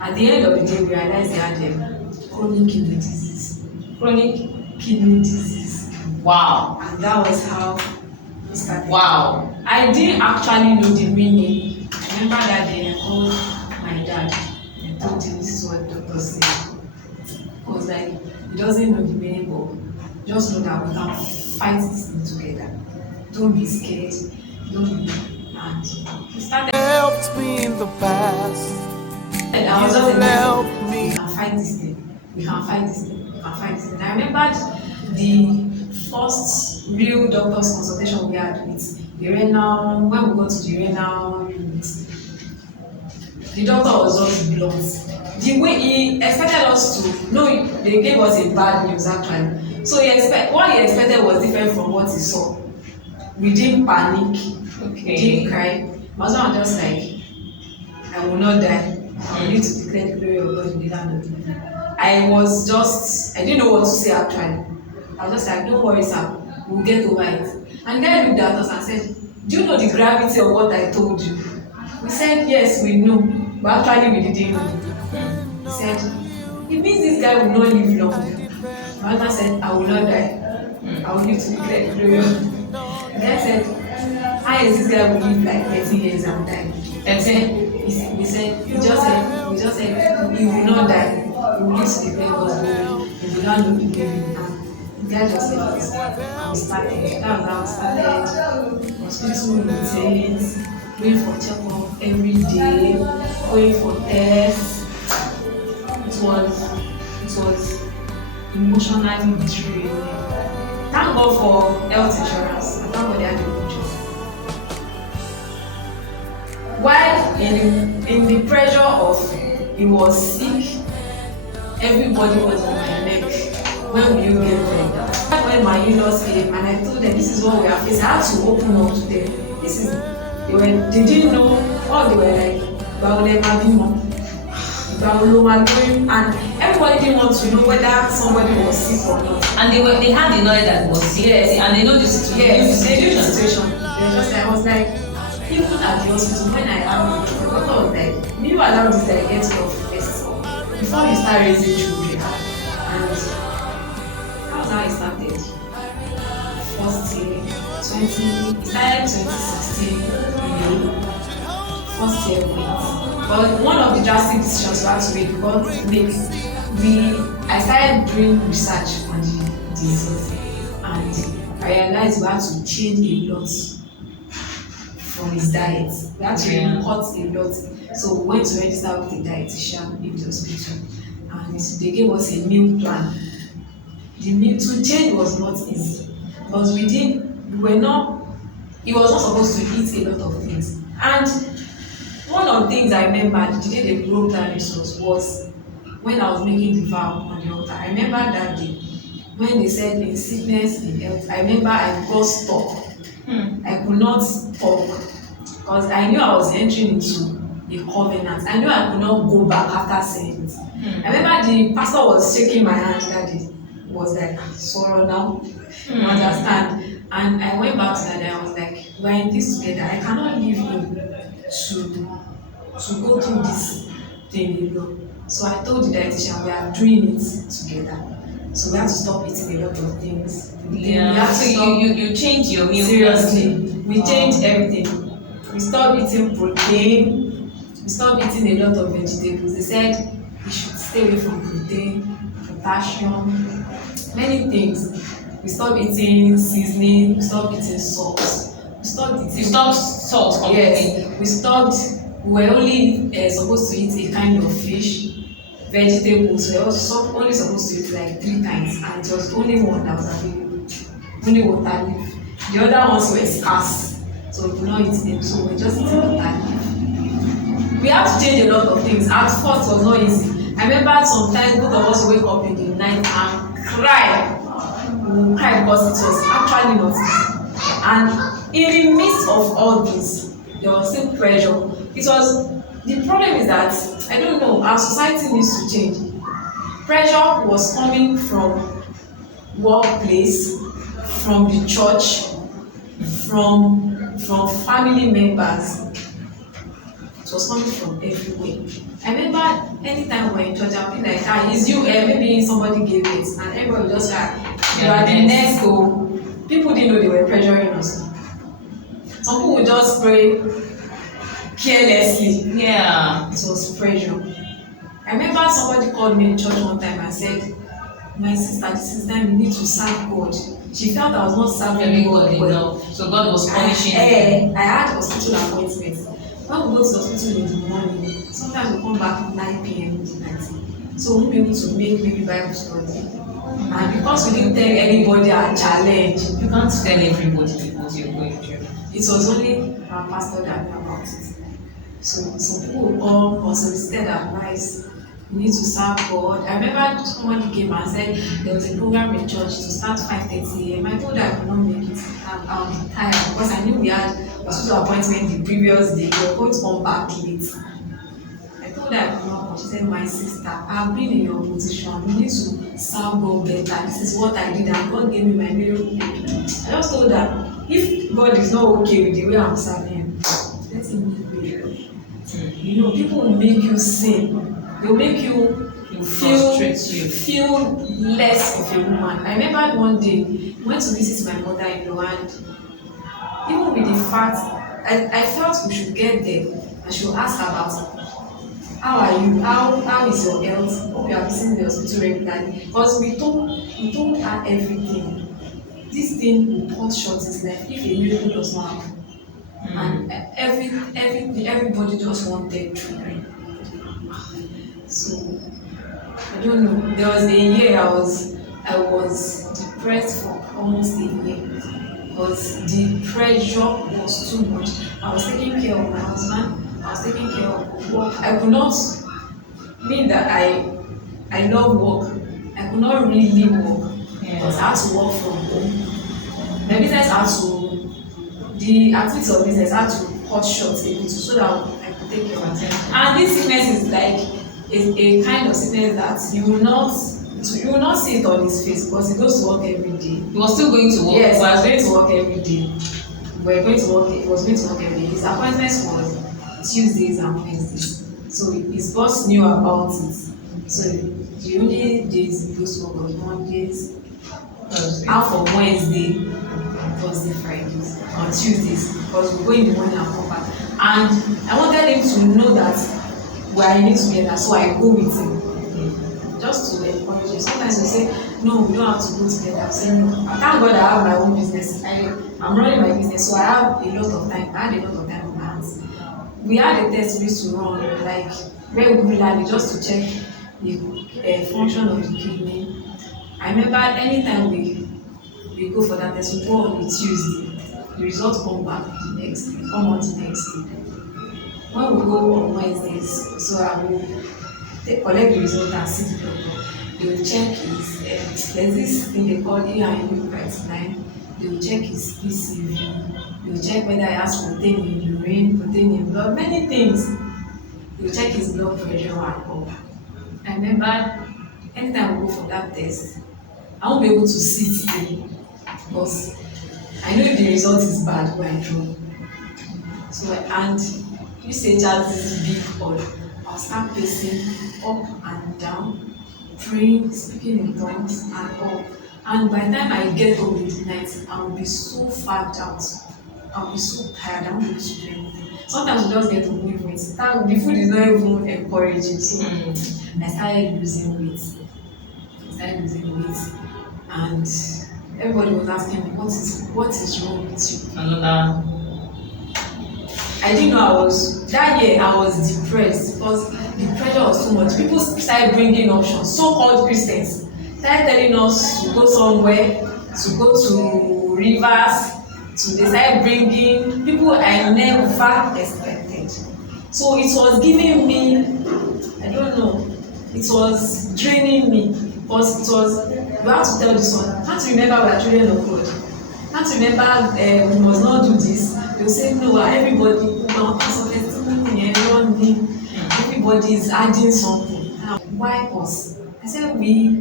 At the end of the day, we realized they had chronic kidney disease. Chronic kidney disease. Wow. And that was how it started. Wow. I didn't actually know the meaning. I remember that day I called my dad and told him this is what the doctor said. I was like, he doesn't know the meaning, but just know that we can fight this thing together. Don't be scared. Don't be. And we started. Helped me in the past. And I was just Help like, me. we can fight this thing. We can fight this thing. We can fight this thing. I remembered the first real doctor's consultation we had with the renal, when we got to the renal unit. The doctor was just blunt. The way he expected us to know, they gave us a bad news actually. So what he expected was different from what he saw. We didn't panic. Okay. We didn't cry. My husband was just like, I will not die. I will need to declare the glory of God in the land of living. I didn't know what to say actually. I was just like, don't worry, sir, we'll get over it. And the guy looked at us and said, do you know the gravity of what I told you? We said, yes, we know, but actually we didn't know. He said, it means this guy will not live long. My husband said, I will not die. I will need to declare the glory of God. The guy said, how is this guy will live like 30 years and die? And then we just said, he will not die. He will live to declare God's glory in the land of the living. And the guy just said this. And we started. That was how we started. Hospital routines, going for checkup every day, going for tests. It was emotionally draining. Thank God for health insurance. And thank God they had a good job. While in the pressure of he was sick, everybody was on my neck. When will you get pregnant? When my in-laws came and I told them this is what we are facing, I had to open up to them. They didn't know what they were like. And everybody didn't want to know whether somebody was sick or not. And they had the knowledge that was sick. Yes. And they know the situation. Yes, they knew the situation. I was like, even at the hospital, when I had the doctor was like, will you allow this guy get off first before you start raising children? And that was how it started. First year, it started 2016 first year wait. But one of the drastic decisions we had to make, I started doing research on the disease and I realized we had to change a lot from his diet. We had to cut a lot. So we went to register with the dietitian in the hospital and they gave us a meal plan. The meal to change was not easy because he was not supposed to eat a lot of things. And one of the things I remember the day they broke that news was when I was making the vow on the altar. I remember that day when they said in sickness, in health. I remember I got stuck. I could not talk because I knew I was entering into a covenant. I knew I could not go back after saying it. I remember the pastor was shaking my hand that day. He was like, sorrow now, you understand? And I went back to that day. I was like, we're in this together. I cannot leave him to go through this thing alone. So I told the dietitian we are doing it together. So we have to stop eating a lot of things. You change your meal. Seriously, we changed everything. We stopped eating protein. We stopped eating a lot of vegetables. They said we should stay away from protein, potassium, many things. We stopped eating seasoning. We stopped eating salt. We stopped salt completely. Yes, we were only supposed to eat a kind of fish, vegetables. We were also only supposed to eat like 3 times, and it was only one that was available, only water leaf. The other ones were scarce, so we could not eat them. So we were just eating water leaf. We had to change a lot of things. At first, it was not easy. I remember sometimes both of us wake up in the night and cry. We would cry because it was actually not easy. And in the midst of all this, there was still pressure. The problem is that, I don't know, our society needs to change. Pressure was coming from workplace, from the church, from family members It was coming from everywhere. I remember anytime we were in church, I'd be like, it's you, maybe somebody gave it, and everybody would just like, you are the next goal. People didn't know they were pressuring us. Some people would just pray carelessly. Yeah. It was pressure. I remember somebody called me in church one time and said, my sister, this is time you need to serve God. She felt I was not serving God well. So God was punishing you. I had hospital appointments. When we go to the hospital in the morning, sometimes we come back 9 p.m. in the night. So we won't be able to make maybe Bible study. And because we didn't tell anybody our challenge, You can't tell everybody what you're going through. it was only our pastor that knew about it. So some people will come or solicited advice. You need to serve God. I remember someone came and said there was a program in church to start 5:30 a.m. I told her I could not make it. I'm tired because I knew we had hospital appointment the previous day. We were going to come back late. I told her I could not come. She said, my sister, I've been in your position. You need to serve God better. This is what I did and God gave me my miracle. I just told her, if God is not okay with the way I'm serving him, let him make me. You know, people will make you sin. They'll make you feel less of a woman. I remember one day, I went to visit my mother-in-law, and even with the fact, I felt we should get there and she would ask about how are you, how is your health, hope you are visiting the hospital regularly. Because we told her everything. This thing will cut short his life if a miracle does not happen. And everybody just wanted children. So I don't know. There was a year I was depressed for almost a year because the pressure was too much. I was taking care of my husband. I was taking care of work. I could not mean that I love work. I could not really work because I had to work from home. My business had to. The activity of business had to cut short a little so that I could take care of myself. And this sickness is like a kind of sickness that you will not see it on his face because he goes to work every day. He was still going to work. Yes, he was going to work every day. He was going to work every day. His appointments was Tuesdays and Wednesdays. So his boss knew about it. So the only days he goes to work was Mondays, half of Wednesday, Thursday, Fridays, on Tuesdays, because we go in the morning and come back. And I wanted him to know that we are in it together, so I go with him. Just to encourage him. Sometimes we say, no, we don't have to go together. I say, no, I thank God I have my own business. I'm running my business, so I have a lot of time. I had a lot of time on my hands. We had a test we used to run, like, regularly, just to check the function of the kidney. I remember anytime we go for that test, we go on a Tuesday. The results come back the next day, come on the next day. When we go on Wednesdays, so I will collect the result and see the doctor. They will check his, there's this thing they call adeyemiwunmiadeitan. They will check his PCV. They will check whether he has protein in urine, protein in blood, many things. They will check his blood pressure and all. I remember anytime we go for that test, I won't be able to sit there because I know if the result is bad when I draw. So, and you say just this big hall, I'll start pacing up and down, praying, speaking in tongues and all. And by the time I get home in the night, I will be so fagged out. I'll be so tired, I won't be able to do anything. Sometimes we just get to move weight. The food is not even encouraging. So I started losing weight. And everybody was asking me, what is wrong with you? Another. I didn't know that year I was depressed because the pressure was too much. People started bringing options, so-called Christians started telling us to go somewhere, to go to rivers, they started bringing people I never expected. So it was giving me, I don't know, it was draining me because it was, you have to tell this one, can't you remember we are children of God? Can't you remember we must not do this? They will say no, everybody, everybody is adding something. Why us? I said we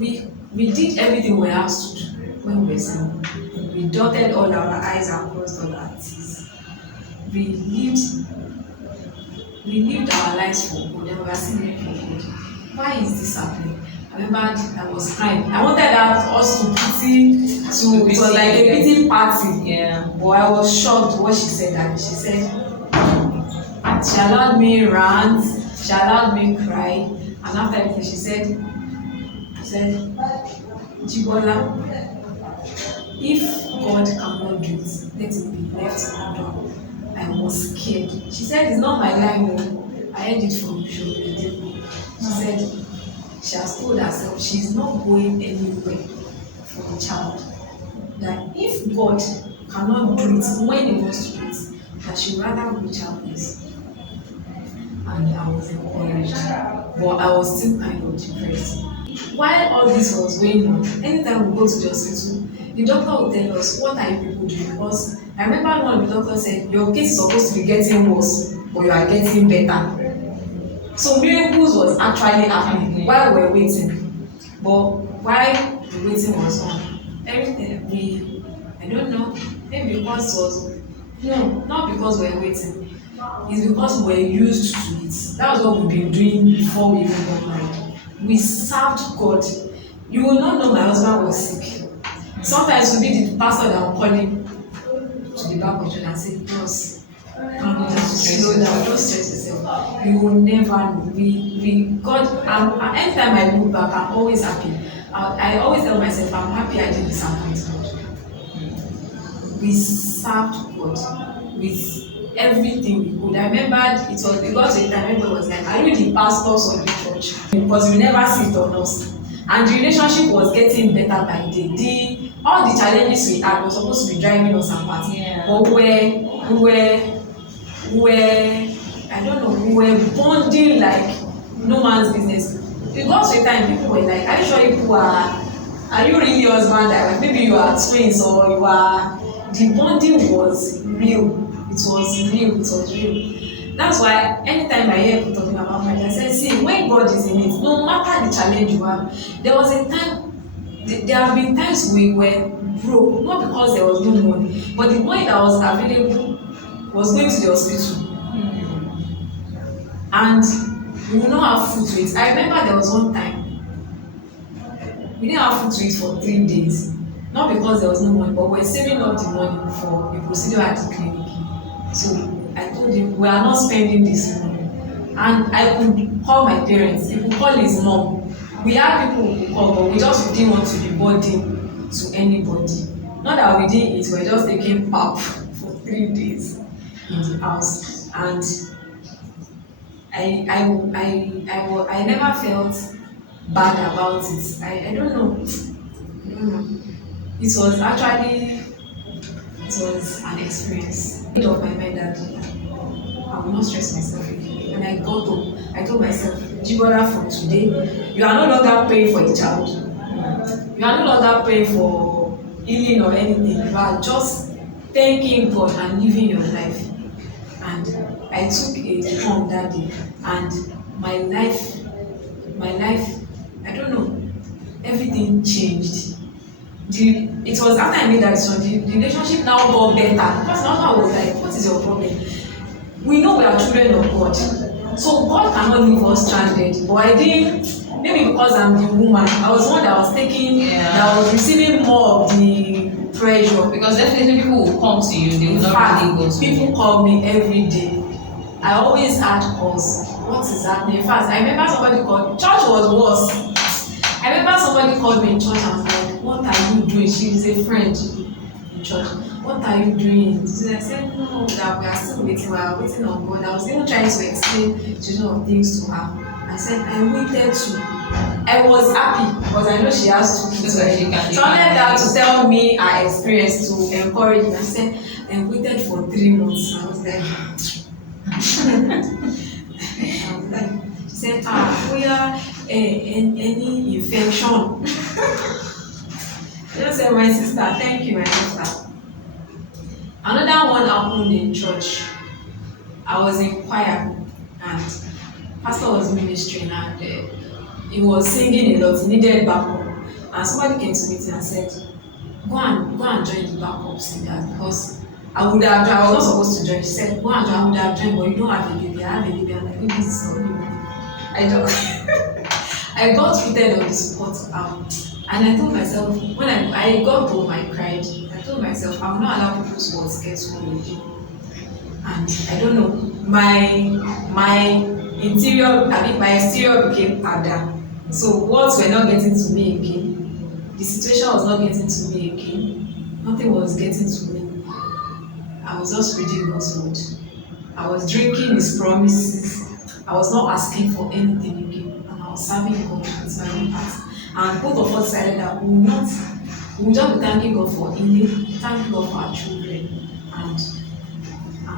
did everything we asked to do when we were single. We dotted all our I's and crossed all our T's. We lived we lived our lives for God and we are still living for God. Why is this happening? I remember I was crying. I wanted us to pity, it was like a pity party. Yeah. But I was shocked what she said. That she said, she allowed me rant, she allowed me cry, and after everything she said, Jibola, if God cannot do it, let it be left undone. I was scared. She said, it's not my line. I heard it from Bishop. She said, she has told herself she's not going anywhere for the child. That if God cannot do it when He wants to do it, that she would rather go childless. And I was encouraged, but I was still kind of depressed. While all this was going on, anytime we go to the hospital, the doctor would tell us, what are you people doing? Because I remember one of the doctors said, your case is supposed to be getting worse, but you are getting better. So miracles was actually happening while we were waiting. But while the waiting was on, everything I don't know, maybe because it was, no, not because we were waiting. It's because we were used to it. That was what we've been doing before we even got married. We served God. You will not know my husband was sick. Sometimes it will be the pastor that will call him to the back of church and say, Bros, calm down, slow down, don't stress yourself. You will never know. God, anytime I look back, I'm always happy. I always tell myself, I'm happy I didn't disappoint God. We served God with everything we could. I remembered it was because a time everybody was like, are you the pastors of the church? Because you never sit on us. And the relationship was getting better by the day. All the challenges we had were supposed to be driving us apart. Yeah. But we were bonding like no man's business. It got to a time people were like, are you sure are you really husband and wife? Maybe you are twins or you are. The bonding was real. It was real. That's why anytime I hear people talking about marriage, I say, see, when God is in it, no matter the challenge you have, there was a time, there have been times we were broke, not because there was no money, but the money that was available was going to the hospital. And we will not have food to eat. I remember there was one time, we didn't have food to eat for 3 days. Not because there was no money, but we were saving up the money for a procedure at the clinic. So I told him, we are not spending this money. And I could call my parents, he could call his mom. We had people who could call, but we just didn't want to be burdened to anybody. Not that we didn't eat, we were just taking pap for 3 days in the house. And I never felt bad about it. I don't know. It was an experience. Of my mind that I will not stress myself again. When I got home, I told myself, Jibola, from today, you are no longer praying for a child. You are no longer praying for healing or anything. You are just thanking God and living your life. And I took a turn that day, and my life, I don't know, everything changed. It was after I made that decision, the relationship now got better. Because now I was like, what is your problem? We know we are children of God. So God cannot leave us stranded. But I didn't, maybe because I'm the woman, I was one that was that was receiving more of the pressure. Because definitely people will come to you, they will not really go to you. People call me every day. I always had calls. What is happening? In fact, I remember somebody called, church was worse. I remember somebody called me in church and was like, what are you doing? She is a friend in church. What are you doing? So I said, no, that we are still waiting. We are waiting on God. I was even trying to explain children of things to her. I said, I waited to. I was happy because I know she has 2 kids. So I wanted her to tell me her experience to encourage me. I said, I waited for 3 months. I was like, she said, we are any infection. I just said, my sister, thank you, my sister. Another one happened in church. I was in choir and pastor was ministering and he was singing a lot, he needed backup. And somebody came to me and said, go and join the backup singers because I was not supposed to join. She said, go and join. I would have joined, but you don't have a baby. I have a baby. I'm like, maybe this is not baby. I don't. I got treated on the spot. And I told myself, when I got home, I cried. I told myself, I will not allow people's words get to me again. And I don't know, my interior, I mean, my exterior became harder. So words were not getting to me again. The situation was not getting to me again. Nothing was getting to me. I was just reading God's word. I was drinking His promises. I was not asking for anything again, and I was serving God with my own heart. And both of us decided that we will just be thanking God for healing, thanking God for our children, and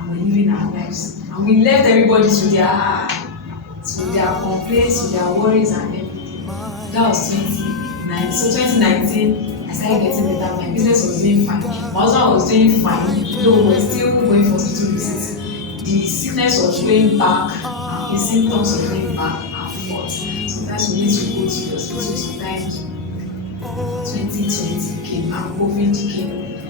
we're living our lives. And we left everybody to their complaints, to their worries and everything. That was 2019. So 2019, I started getting better. My business was doing fine. My husband was doing fine. Though we were still going for hospital visits. The sickness was going back. The symptoms were going back and forth. Sometimes we need to go to the hospital. Sometimes 2020 came and COVID came.